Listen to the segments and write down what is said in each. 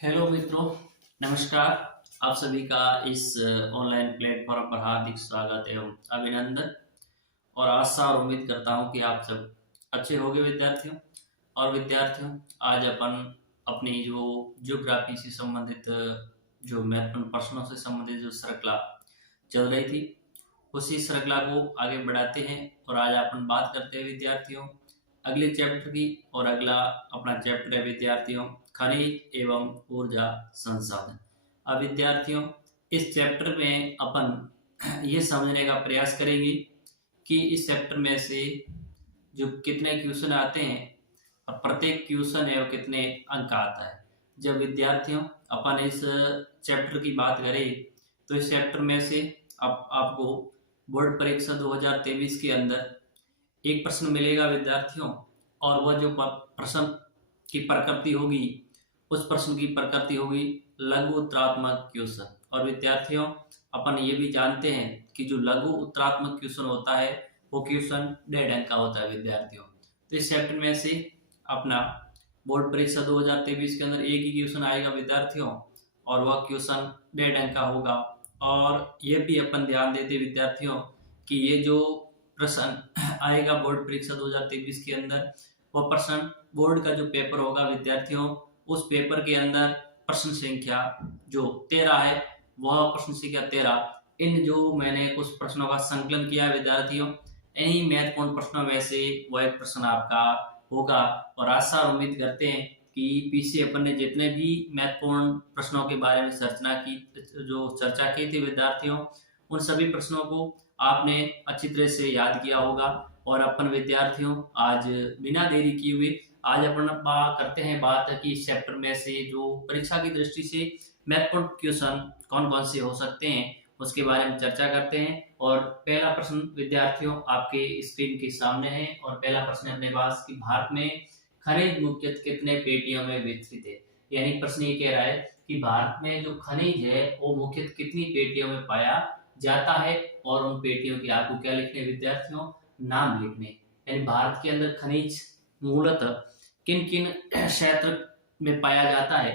Hello मित्रों, नमस्कार। आप सभी का इस ऑनलाइन प्लेटफॉर्म पर हार्दिक स्वागत एवं अभिनंदन। और आशा और उम्मीद करता हूं कि आप सब अच्छे होंगे विद्यार्थियों। और विद्यार्थियों, आज अपन अपनी जो ज्योग्राफी से संबंधित जो महत्वपूर्ण प्रश्नों से संबंधित जो श्रृंखला चल रही थी, उसी श्रृंखला को आगे बढ़ाते हैं। और आज अपन बात करते हैं विद्यार्थियों अगले चैप्टर की। और अगला अपना चैप्टर है विद्यार्थियों खनिज एवं ऊर्जा संसाधन। अब विद्यार्थियों, इस चैप्टर में अपन ये समझने का प्रयास करेंगे कि इस चैप्टर में से जो कितने क्वेश्चन आते हैं और प्रत्येक क्वेश्चन है वो कितने अंक आता है। जब विद्यार्थियों अपन इस चैप्टर की बात करें तो इस चैप्टर में से आपको बोर्ड परीक्षा 2023 के अंदर एक प्रश्न मिलेगा विद्यार्थियों। और वह जो प्रश्न की प्रकृति होगी, उस प्रश्न की प्रकृति होगी लघु उत्तरात्मक क्वेश्चन। और विद्यार्थियों, अपन ये भी जानते हैं कि जो लघु उत्तरात्मक क्वेश्चन होता है वो क्वेश्चन 1.5 अंक का होता है विद्यार्थियों। तो इस चैप्टर में से अपना बोर्ड परीक्षा 2023 के अंदर एक ही क्वेश्चन आएगा विद्यार्थियों, और वह क्वेश्चन 1.5 अंक का होगा। और ये भी अपन ध्यान देते विद्यार्थियों कि ये जो प्रश्न आएगा बोर्ड परीक्षा 2023 के अंदर, वह प्रश्न बोर्ड का जो पेपर होगा विद्यार्थियों, उस पेपर के अंदर प्रश्न संख्या जो 13 है, वह प्रश्न संख्या 13 इन जो मैंने कुछ प्रश्नों का संकलन किया है विद्यार्थियों, इन्हीं महत्वपूर्ण प्रश्नों में से वह एक प्रश्न आपका होगा। और आशा और उम्मीद करते हैं कि पीछे अपन ने जितने भी महत्वपूर्ण प्रश्नों के बारे में चर्चा की थी विद्यार्थियों, उन सभी प्रश्नों को आपने अच्छी तरह से याद किया होगा। और अपन विद्यार्थियों आज बिना देरी किए हुए आज अपन करते हैं बात कि इस चैप्टर में से जो परीक्षा की दृष्टि से महत्वपूर्ण क्वेश्चन कौन कौन से हो सकते हैं उसके बारे में चर्चा करते हैं। और पहला प्रश्न विद्यार्थियों आपके स्क्रीन के सामने है। और पहला प्रश्न है अपने पास कि भारत में खनिज मुख्यतः कितने पेटियों में विकसित है। यानी प्रश्न ये कह रहा है कि भारत में जो खनिज है वो मुख्यतः कितनी पेटियों में पाया जाता है। और उन पेटियों की आपको क्या लिखने विद्यार्थियों, नाम लिखने। यानी भारत के अंदर खनिज मूलतः किन किन क्षेत्र में पाया जाता है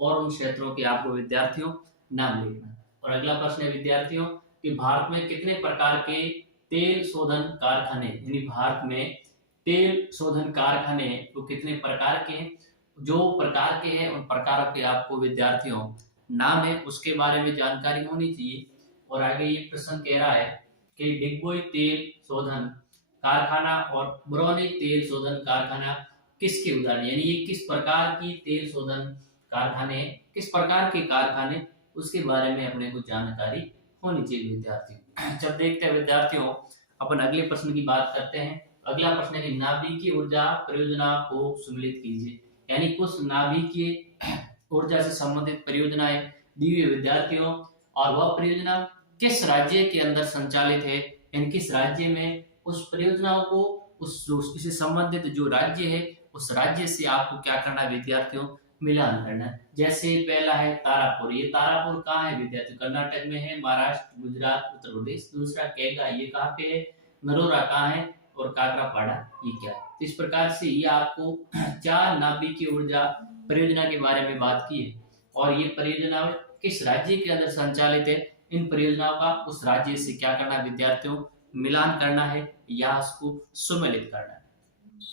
और उन क्षेत्रों के आपको विद्यार्थियों नाम लिखना। और अगला प्रश्न है विद्यार्थियों कि भारत में कितने प्रकार के तेल शोधन कारखाने, यानी भारत में तेल शोधन कारखाने तो कितने प्रकार के हैं, जो प्रकार के हैं उन प्रकारों के आपको विद्यार्थियों नाम है उसके बारे में जानकारी होनी चाहिए। और आगे ये प्रश्न कह रहा है कि डिगबोई तेल शोधन कारखाना और बरौनी तेल शोधन कारखाना किसके उदाहरण, यानी ये किस प्रकार की तेल शोधन कारखाने, किस प्रकार के कारखाने, उसके बारे में अपने को जानकारी होनी चाहिए विद्यार्थियों। जब देखते हैं विद्यार्थियों अपन अगले प्रश्न की बात करते हैं। अगला प्रश्न है कि नाभिकीय ऊर्जा परियोजना को सम्मिलित कीजिए। यानी कुछ नाभिकीय ऊर्जा से संबंधित परियोजनाएं दी हुई विद्यार्थियों, और वह परियोजना किस राज्य के अंदर संचालित है, यानी किस राज्य में उस परियोजनाओं को इससे संबंधित जो राज्य है उस राज्य से आपको क्या करना है विद्यार्थियों, मिलान करना है। जैसे पहला है तारापुर, ये तारापुर कहाँ है विद्यार्थियों, कर्नाटक में है, महाराष्ट्र, गुजरात, उत्तर प्रदेश। दूसरा केगा, ये कहाँ पे है, नरोरा कहाँ है, और काकरापाड़ा ये क्या है। तो इस प्रकार से ये आपको 4 नाभिकीय ऊर्जा परियोजना के बारे में बात की है। और ये परियोजना किस राज्य के अंदर संचालित है, इन परियोजनाओं का उस राज्य से क्या करना है विद्यार्थियों, मिलान करना है या उसको सम्मिलित करना है।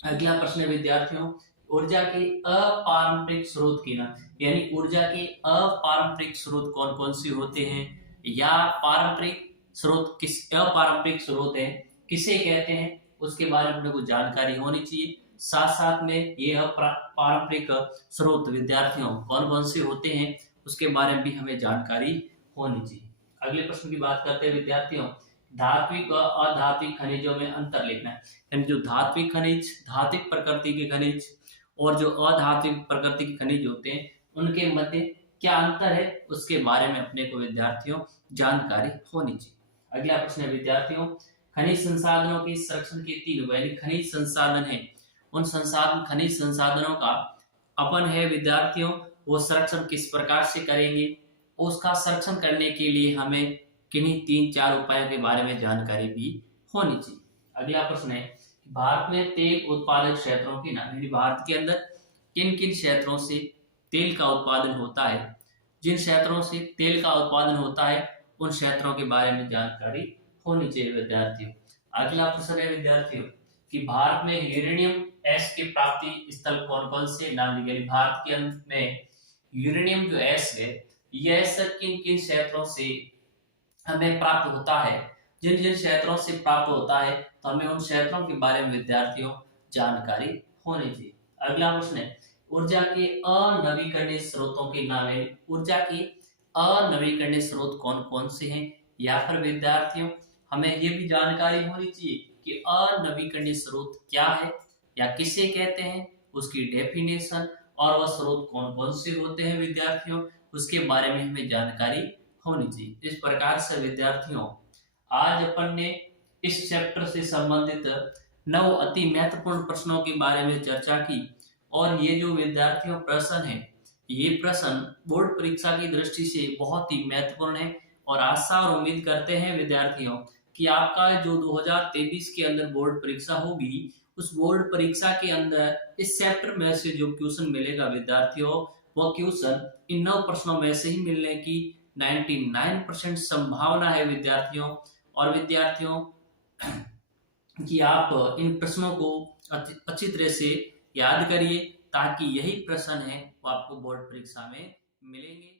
अगला प्रश्न है विद्यार्थियों ऊर्जा के अपारंपरिक स्रोत के नाम, यानी ऊर्जा के अपारंपरिक स्रोत कौन कौन से होते हैं, या पारंपरिक स्रोत किस, अपारंपरिक स्रोत है किसे कहते हैं, उसके बारे में आपको जानकारी होनी चाहिए। साथ साथ में ये पारंपरिक स्रोत विद्यार्थियों कौन कौन से होते हैं उसके बारे में भी हमें जानकारी होनी चाहिए। अगले प्रश्न की बात करते हैं विद्यार्थियों धात्विक और अधात्विक खनिजों में अंतर लिखना है। यानी जो धात्विक खनिज, धात्विक प्रकृति के खनिज और जो अधात्विक प्रकृति के खनिज होते हैं उनके मध्य क्या अंतर है उसके बारे में अपने को विद्यार्थियों जानकारी होनी चाहिए। अगला प्रश्न है विद्यार्थियों खनिज संसाधनों के संरक्षण के 3 यानी खनिज संसाधन है, उन खनिज संसाधनों का अपन है विद्यार्थियों वो संरक्षण किस प्रकार से करेंगे, उसका संरक्षण करने के लिए हमें किन्हीं 3-4 उपायों के बारे में जानकारी भी होनी चाहिए। अगला प्रश्न है भारत में तेल उत्पादक क्षेत्रों के नाम, यानी भारत के अंदर किन किन क्षेत्रों से तेल का उत्पादन होता है, जिन क्षेत्रों से तेल का उत्पादन होता है उन क्षेत्रों के बारे में जानकारी होनी चाहिए विद्यार्थियों। अगला प्रश्न है विद्यार्थियों कि भारत में यूरेनियम एस के प्राप्ति स्थल कौन कौन से, नाम लिखिए। भारत के अंत में यूरेनियम जो एस है, यह किन किन क्षेत्रों से हमें प्राप्त होता है, जिन जिन क्षेत्रों से प्राप्त होता है, तो हमें उन क्षेत्रों के बारे में विद्यार्थियों जानकारी होनी चाहिए। अगला प्रश्न है ऊर्जा के अनवीकरणीय स्रोतों के नाम है। ऊर्जा के अनवीकरणीय स्रोत कौन कौन से हैं, या फिर विद्यार्थियों हमें ये भी जानकारी होनी चाहिए कि अनवीकरणीय स्रोत क्या है या किसे कहते हैं, उसकी डेफिनेशन और वह स्रोत कौन कौन से होते हैं विद्यार्थियों, उसके बारे में हमें जानकारी होनी चाहिए। इस प्रकार से विद्यार्थियों आज अपन ने इस चैप्टर से संबंधित 9 अति महत्वपूर्ण प्रश्नों के बारे में चर्चा की, और ये जो विद्यार्थियों प्रश्न है, ये प्रश्न बोर्ड परीक्षा की दृष्टि से बहुत ही महत्वपूर्ण है, और आशा और उम्मीद करते हैं विद्यार्थियों कि आपका जो 2023 के अंदर बोर्ड परीक्षा होगी, उस बोर्ड परीक्षा के अंदर इस चैप्टर में से जो क्वेश्चन मिलेगा विद्यार्थियों, वो क्वेश्चन इन 9 प्रश्नों में से ही मिलने की 99% संभावना है विद्यार्थियों। और विद्यार्थियों कि आप इन प्रश्नों को अच्छी तरह से याद करिए, ताकि यही प्रश्न है वो आपको बोर्ड परीक्षा में मिलेंगे।